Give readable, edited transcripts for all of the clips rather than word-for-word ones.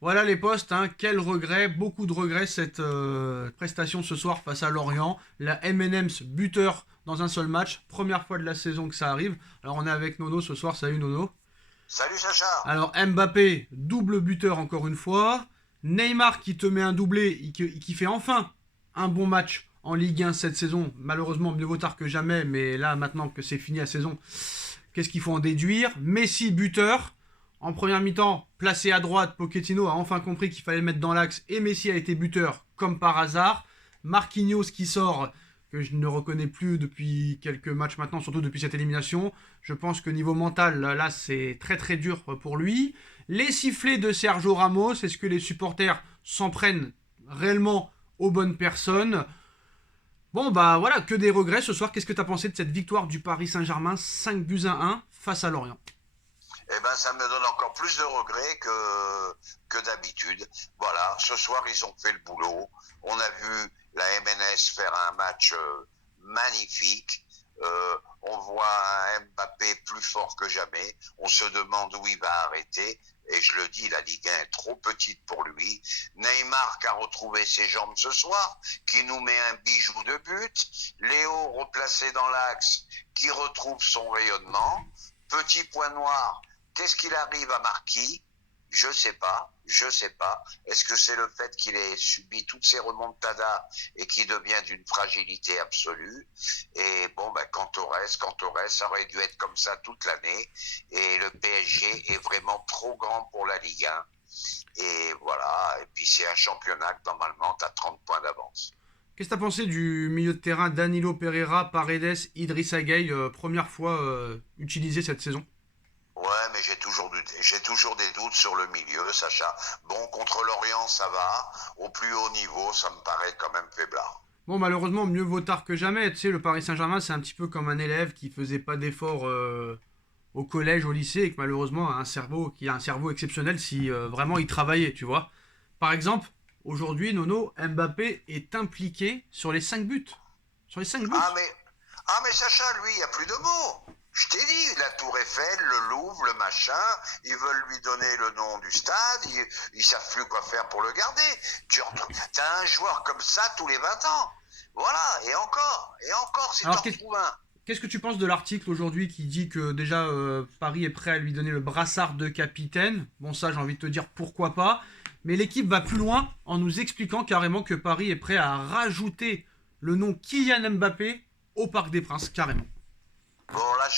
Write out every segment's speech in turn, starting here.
Voilà les postes, hein. Quel regret, beaucoup de regrets cette prestation ce soir face à Lorient. La M&M's buteur dans un seul match, première fois de la saison que ça arrive. Alors on est avec Nono ce soir, salut Nono. Salut Sacha. Alors Mbappé, double buteur encore une fois. Neymar qui te met un doublé, qui fait enfin un bon match en Ligue 1 cette saison. Malheureusement, mieux vaut tard que jamais, mais là maintenant que c'est fini la saison, qu'est-ce qu'il faut en déduire? Messi buteur. En première mi-temps, placé à droite, Pochettino a enfin compris qu'il fallait le mettre dans l'axe et Messi a été buteur comme par hasard. Marquinhos qui sort, que je ne reconnais plus depuis quelques matchs maintenant, surtout depuis cette élimination. Je pense que niveau mental, là, c'est très très dur pour lui. Les sifflets de Sergio Ramos, est-ce que les supporters s'en prennent réellement aux bonnes personnes? Bon, bah voilà, que des regrets ce soir. Qu'est-ce que tu as pensé de cette victoire du Paris Saint-Germain 5 buts à 1 face à Lorient? Eh ben, ça me donne encore plus de regrets que d'habitude. Voilà, ce soir, ils ont fait le boulot. On a vu la MNS faire un match magnifique. On voit un Mbappé plus fort que jamais. On se demande où il va arrêter. Et je le dis, la Ligue 1 est trop petite pour lui. Neymar qui a retrouvé ses jambes ce soir, qui nous met un bijou de but. Léo replacé dans l'axe, qui retrouve son rayonnement. Petit point noir, qu'est-ce qu'il arrive à Marquis? Je sais pas, je sais pas. Est-ce que c'est le fait qu'il ait subi toutes ces remontadas et qu'il devient d'une fragilité absolue? Et bon, ben, quant au reste, ça aurait dû être comme ça toute l'année. Et le PSG est vraiment trop grand pour la Ligue 1. Et voilà, et puis c'est un championnat que normalement tu as 30 points d'avance. Qu'est-ce que tu as pensé du milieu de terrain Danilo Pereira, Paredes, Idrissa Gueye, première fois utilisé cette saison? Ouais, mais j'ai toujours des doutes sur le milieu, Sacha. Bon, contre l'Orient, ça va. Au plus haut niveau, ça me paraît quand même faiblard. Bon, malheureusement, mieux vaut tard que jamais. Tu sais, le Paris Saint-Germain, c'est un petit peu comme un élève qui faisait pas d'efforts au collège, au lycée, et que malheureusement qui a un cerveau exceptionnel si vraiment il travaillait, tu vois. Par exemple, aujourd'hui, Nono, Mbappé est impliqué sur les 5 buts. Sur les 5 buts. Ah, mais, mais Sacha, lui, il n'y a plus de mots. Je t'ai dit, la Tour Eiffel, le Louvre, le machin, ils veulent lui donner le nom du stade, ils savent plus quoi faire pour le garder. T'as un joueur comme ça tous les 20 ans. Voilà, et encore, si Alors, t'en retrouves un. qu'est-ce que tu penses de l'article aujourd'hui qui dit que déjà Paris est prêt à lui donner le brassard de capitaine? Bon, ça, j'ai envie de te dire pourquoi pas. Mais l'équipe va plus loin en nous expliquant carrément que Paris est prêt à rajouter le nom Kylian Mbappé au Parc des Princes, carrément. Bon, là,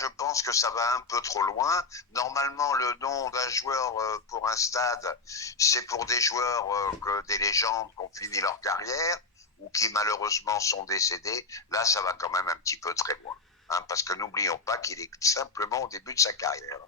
je pense que ça va un peu trop loin. Normalement, le nom d'un joueur pour un stade, c'est pour des joueurs, des légendes qui ont fini leur carrière ou qui malheureusement sont décédés. Là, ça va quand même un petit peu très loin. Hein, parce que n'oublions pas qu'il est simplement au début de sa carrière.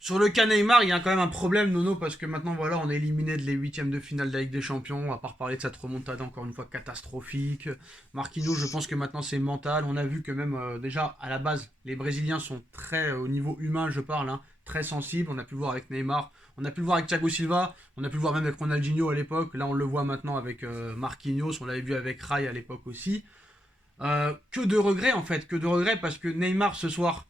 Sur le cas Neymar, il y a quand même un problème, Nono, parce que maintenant, voilà, on est éliminé de les huitièmes de finale de la Ligue des Champions, à part parler de cette remontada encore une fois catastrophique. Marquinhos, je pense que maintenant c'est mental. On a vu que même déjà à la base, les Brésiliens sont très, au niveau humain, je parle, hein, très sensibles. On a pu le voir avec Neymar, on a pu le voir avec Thiago Silva, on a pu le voir même avec Ronaldinho à l'époque. Là, on le voit maintenant avec Marquinhos, on l'avait vu avec Rai à l'époque aussi. Que de regrets en fait, que de regrets parce que Neymar ce soir,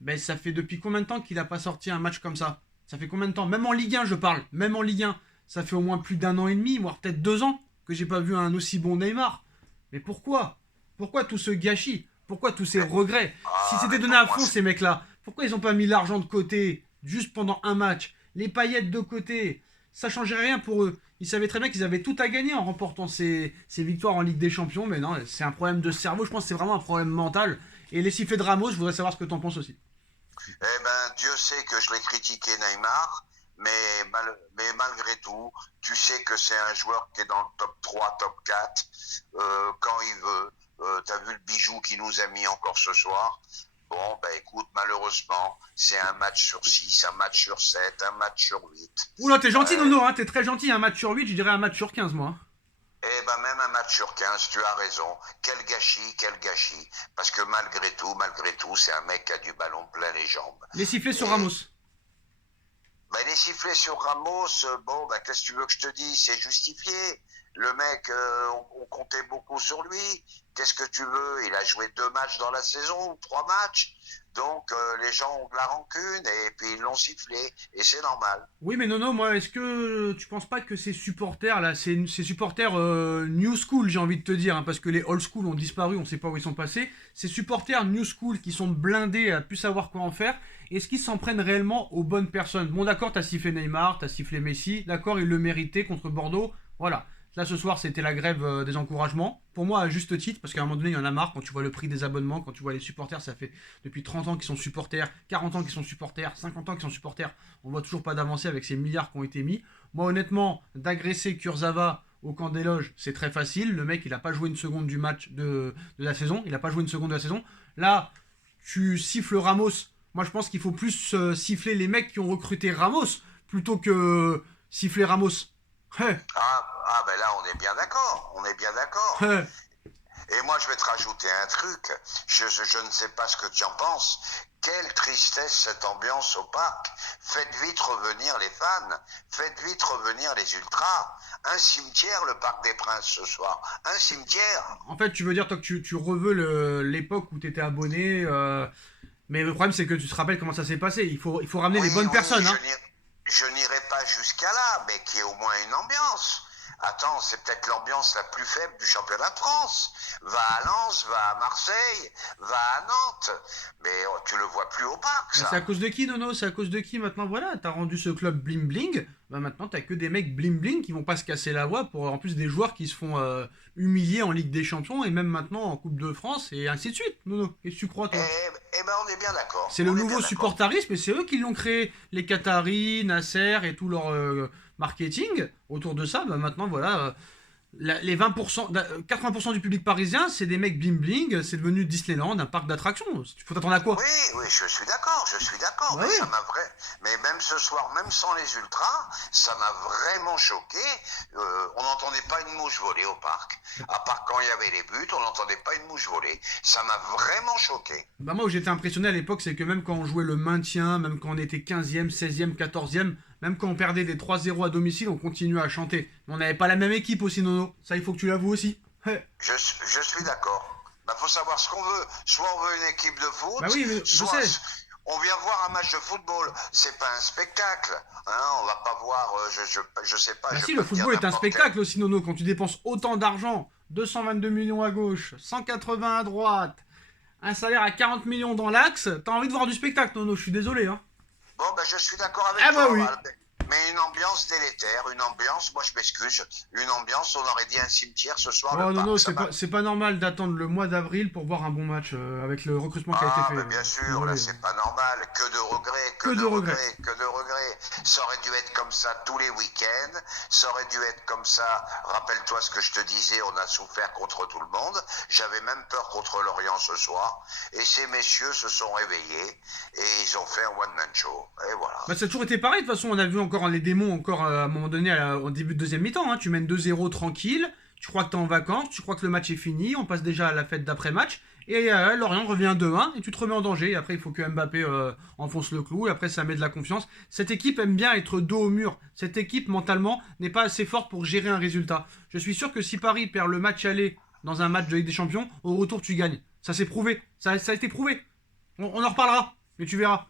ben, ça fait depuis combien de temps qu'il n'a pas sorti un match comme ça? Ça fait combien de temps? Même en Ligue 1, je parle. Même en Ligue 1, ça fait au moins plus d'un an et demi, voire peut-être 2 ans, que j'ai pas vu un aussi bon Neymar. Mais pourquoi? Pourquoi tout ce gâchis? Pourquoi tous ces Mais, regrets? Si ah, c'était mais donné pour à moi, fond, ces mecs-là, pourquoi ils ont pas mis l'argent de côté juste pendant un match? Les paillettes de côté, ça changerait rien pour eux. Ils savaient très bien qu'ils avaient tout à gagner en remportant ces victoires en Ligue des Champions, mais non, c'est un problème de cerveau. Je pense que c'est vraiment un problème mental. Et les sifflets de Ramos, je voudrais savoir ce que tu en penses aussi. eh ben, Dieu sait que je l'ai critiqué Neymar, mais malgré tout, tu sais que c'est un joueur qui est dans le top 3, top 4, quand il veut. T'as vu le bijou qu'il nous a mis encore ce soir? Bon, ben écoute, malheureusement, c'est un match sur 6, un match sur 7, un match sur 8. Oula, t'es gentil, Euh, Nono, hein, t'es très gentil. Un match sur 8, je dirais un match sur 15, moi. eh ben même un match sur 15, tu as raison. Quel gâchis, quel gâchis. Parce que malgré tout, c'est un mec qui a du ballon plein les jambes. Les sifflets sur Et Ramos. ben, les sifflets sur Ramos, bon, ben, qu'est-ce que tu veux que je te dise? C'est justifié. Le mec, on comptait beaucoup sur lui. Qu'est-ce que tu veux? Il a joué 2 matchs dans la saison, 3 matchs. Donc les gens ont de la rancune et puis ils l'ont sifflé et c'est normal. Oui, mais non, moi, est-ce que tu penses pas que ces supporters, là, ces supporters new school, j'ai envie de te dire, hein, parce que les old school ont disparu, on sait pas où ils sont passés, ces supporters new school qui sont blindés à plus savoir quoi en faire, est-ce qu'ils s'en prennent réellement aux bonnes personnes? Bon, d'accord, t'as sifflé Neymar, t'as sifflé Messi, d'accord, ils le méritaient contre Bordeaux, voilà. Là, ce soir, c'était la grève des encouragements. Pour moi, à juste titre, parce qu'à un moment donné, il y en a marre quand tu vois le prix des abonnements, quand tu vois les supporters, ça fait depuis 30 ans qu'ils sont supporters, 40 ans qu'ils sont supporters, 50 ans qu'ils sont supporters. On voit toujours pas d'avancée avec ces milliards qui ont été mis. Moi, honnêtement, d'agresser Kurzawa au camp des loges, c'est très facile. Le mec, il a pas joué une seconde du match de la saison. Il a pas joué une seconde de la saison. Là, tu siffles Ramos. Moi, je pense qu'il faut plus siffler les mecs qui ont recruté Ramos plutôt que siffler Ramos. Hey, Ben là, on est bien d'accord. On est bien d'accord. hey. Et moi, je vais te rajouter un truc. Je ne sais pas ce que tu en penses. Quelle tristesse cette ambiance au parc. Faites vite revenir les fans. Faites vite revenir les ultras. Un cimetière, le Parc des Princes ce soir. Un cimetière. En fait, tu veux dire, toi, que tu reveux l'époque où tu étais abonné. Mais le problème, c'est que tu te rappelles comment ça s'est passé. Il faut ramener Oui, les bonnes oui, personnes. Hein. je n'irai pas jusqu'à là, mais qu'il y ait au moins une ambiance. Attends, c'est peut-être l'ambiance la plus faible du championnat de France. Va à Lens, va à Marseille, va à Nantes. Mais tu le vois plus au parc, Bah, c'est à ça. cause de qui, Nono? C'est à cause de qui maintenant? Voilà, t'as rendu ce club bling bling. Bah, maintenant, t'as que des mecs bling bling qui vont pas se casser la voix pour en plus des joueurs qui se font humilier en Ligue des Champions et même maintenant en Coupe de France et ainsi de suite. Nono, qu'est-ce que tu crois, toi? Eh ben, on est bien d'accord. C'est le On est bien nouveau d'accord. supportarisme et c'est eux qui l'ont créé. Les Qataris, Nasser et tout leur marketing autour de ça. Bah, maintenant, voilà. Les 20%, 80% du public parisien, c'est des mecs bling bling, c'est devenu Disneyland, un parc d'attractions. Tu faut t'attendre à quoi? Oui, oui, je suis d'accord, Bah mais oui. mais même ce soir, même sans les ultras, ça m'a vraiment choqué. On n'entendait pas une mouche voler au parc. À part quand il y avait les buts, on n'entendait pas une mouche voler. Ça m'a vraiment choqué. Bah moi où j'étais impressionné à l'époque, c'est que même quand on jouait le maintien, même quand on était 15e, 16e, 14e, même quand on perdait des 3-0 à domicile, on continuait à chanter. Mais on n'avait pas la même équipe aussi, Nono. Ça, il faut que tu l'avoues aussi. Ouais. Je suis d'accord. Bah, faut savoir ce qu'on veut. Soit on veut une équipe de Bah foot, oui, mais je soit sais. on vient voir un match de football. C'est pas un spectacle. Hein, on va pas voir, je sais pas, Bah je si, le peux te dire football est un n'importe quel. spectacle aussi, Nono. Quand tu dépenses autant d'argent, 222 millions à gauche, 180 à droite, un salaire à 40 millions dans l'axe, t'as envie de voir du spectacle, Nono. Je suis désolé, hein. Bon, ben, je suis d'accord avec Ah bah toi, oui. Val. Mais une ambiance délétère, une ambiance, moi je m'excuse, une ambiance, on aurait dit un cimetière ce soir, Oh le non, non, parc, ça m'a. c'est pas normal d'attendre le mois d'avril pour voir un bon match avec le recrutement qui a été fait. Ben bien Je suis sûr, là désolé. c'est pas normal, que de regrets, Que de regrets. que de regrets. Ça aurait dû être comme ça tous les week-ends, ça aurait dû être comme ça, rappelle-toi ce que je te disais, on a souffert contre tout le monde, j'avais même peur contre Lorient ce soir, et ces messieurs se sont réveillés, et ils ont fait un one-man show, et voilà. Bah, ça a toujours été pareil, de toute façon, on a vu encore les démons, encore à un moment donné, au début de deuxième mi-temps. Hein. Tu mènes 2-0 tranquille, tu crois que t'es en vacances, tu crois que le match est fini, on passe déjà à la fête d'après-match, et Lorient revient 2-1, et tu te remets en danger. Et après, il faut que Mbappé enfonce le clou, et après, ça met de la confiance. Cette équipe aime bien être dos au mur. Cette équipe, mentalement, n'est pas assez forte pour gérer un résultat. Je suis sûr que si Paris perd le match aller dans un match de Ligue des Champions, au retour, tu gagnes. Ça s'est prouvé. Ça a été prouvé. On en reparlera, mais tu verras.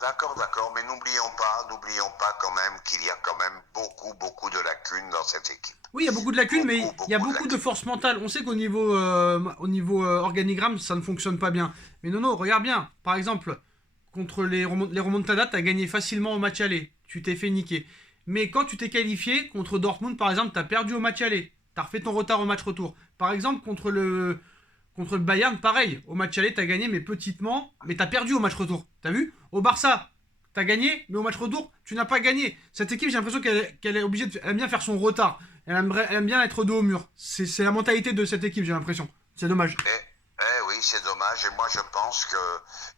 D'accord, mais n'oublions pas quand même qu'il y a quand même beaucoup de lacunes dans cette équipe. Oui, il y a beaucoup de lacunes, mais il y a De beaucoup de lacunes. force mentale. On sait qu'au niveau, organigramme, ça ne fonctionne pas bien. Mais non, regarde bien. Par exemple, contre les remontadas, tu as gagné facilement au match aller. Tu t'es fait niquer. Mais quand tu t'es qualifié, contre Dortmund, par exemple, tu as perdu au match aller. Tu as refait ton retard au match retour. Par exemple, contre le Bayern, pareil. Au match aller, tu as gagné, mais petitement. Mais tu as perdu au match retour. T'as vu? Au Barça, t'as gagné, mais au match retour, tu n'as pas gagné. Cette équipe, j'ai l'impression qu'elle est obligée elle aime bien faire son retard. Elle aime bien être dos au mur. C'est la mentalité de cette équipe, j'ai l'impression. C'est dommage. Oui, c'est dommage. Et moi, je pense que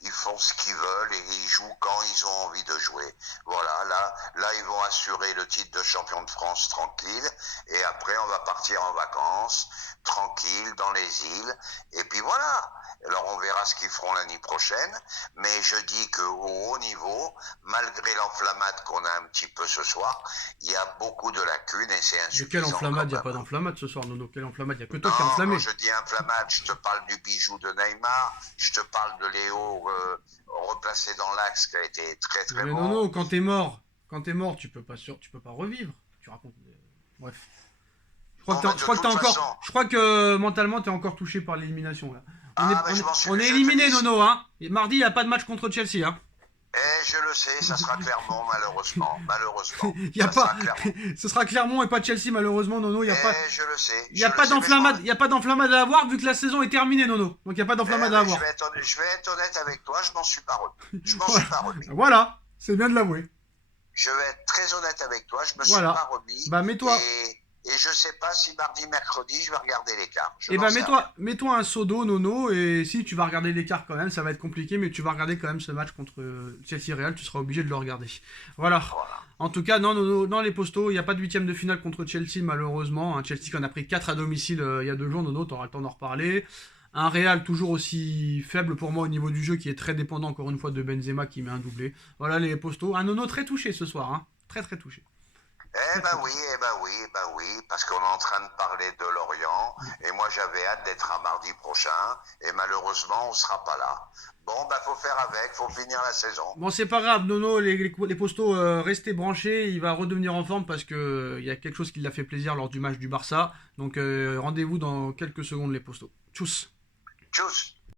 ils font ce qu'ils veulent et ils jouent quand ils ont envie de jouer. Voilà, là, ils vont assurer le titre de champion de France tranquille. Et après, on va partir en vacances tranquille dans les îles. Et puis voilà. Alors, on verra ce qu'ils feront l'année prochaine. Mais je dis qu'au haut niveau, malgré l'enflammate qu'on a un petit peu ce soir, il y a beaucoup de lacunes et c'est Mais quelle insuffisant quand enflammade, il n'y a même. pas d'enflammade ce soir, Nono. Quelle enflammade, il n'y a que toi qui es Non, quand enflammé. je dis inflammate, je te parle du bijou de Neymar. Je te parle de Léo replacé dans l'axe qui a été très très Mais bon. non, quand t'es mort, tu peux pas revivre. Tu racontes. Bref. Je crois que mentalement t'es encore touché par l'élimination là. On est éliminé, Nono, hein. Et mardi, il n'y a pas de match contre Chelsea, hein. Je le sais, ça sera Clermont, malheureusement. Ce sera Clermont et pas Chelsea, malheureusement, Nono. Je le sais. Il n'y a pas d'enflammade à avoir vu que la saison est terminée, Nono. Donc il n'y a pas d'enflammade à avoir. Je vais être honnête avec toi, je m'en suis pas remis. Voilà, c'est bien de l'avouer. Je vais être très honnête avec toi, je me suis pas remis. Bah mets-toi. Et je sais pas si mardi, mercredi, je vais regarder l'écart. Mets-toi un seau d'eau, Nono, et si tu vas regarder l'écart quand même, ça va être compliqué, mais tu vas regarder quand même ce match contre Chelsea Real, tu seras obligé de le regarder. Voilà. En tout cas, non, Nono, dans les postos, il n'y a pas de huitième de finale contre Chelsea, malheureusement. Un Chelsea qui en a pris 4 à domicile il y a 2 jours, Nono, tu auras le temps d'en reparler. Un Real toujours aussi faible pour moi au niveau du jeu, qui est très dépendant encore une fois de Benzema qui met un doublé. Voilà les postos. Un Nono très touché ce soir, hein. Très très touché. Eh ben oui, parce qu'on est en train de parler de Lorient, et moi j'avais hâte d'être un mardi prochain, et malheureusement on sera pas là. Bon, faut faire avec, faut finir la saison. Bon, c'est pas grave, Nono, les postos, restez branchés, il va redevenir en forme parce que il y a quelque chose qui l'a fait plaisir lors du match du Barça. Donc rendez-vous dans quelques secondes les postos. Tchuss. Tchuss.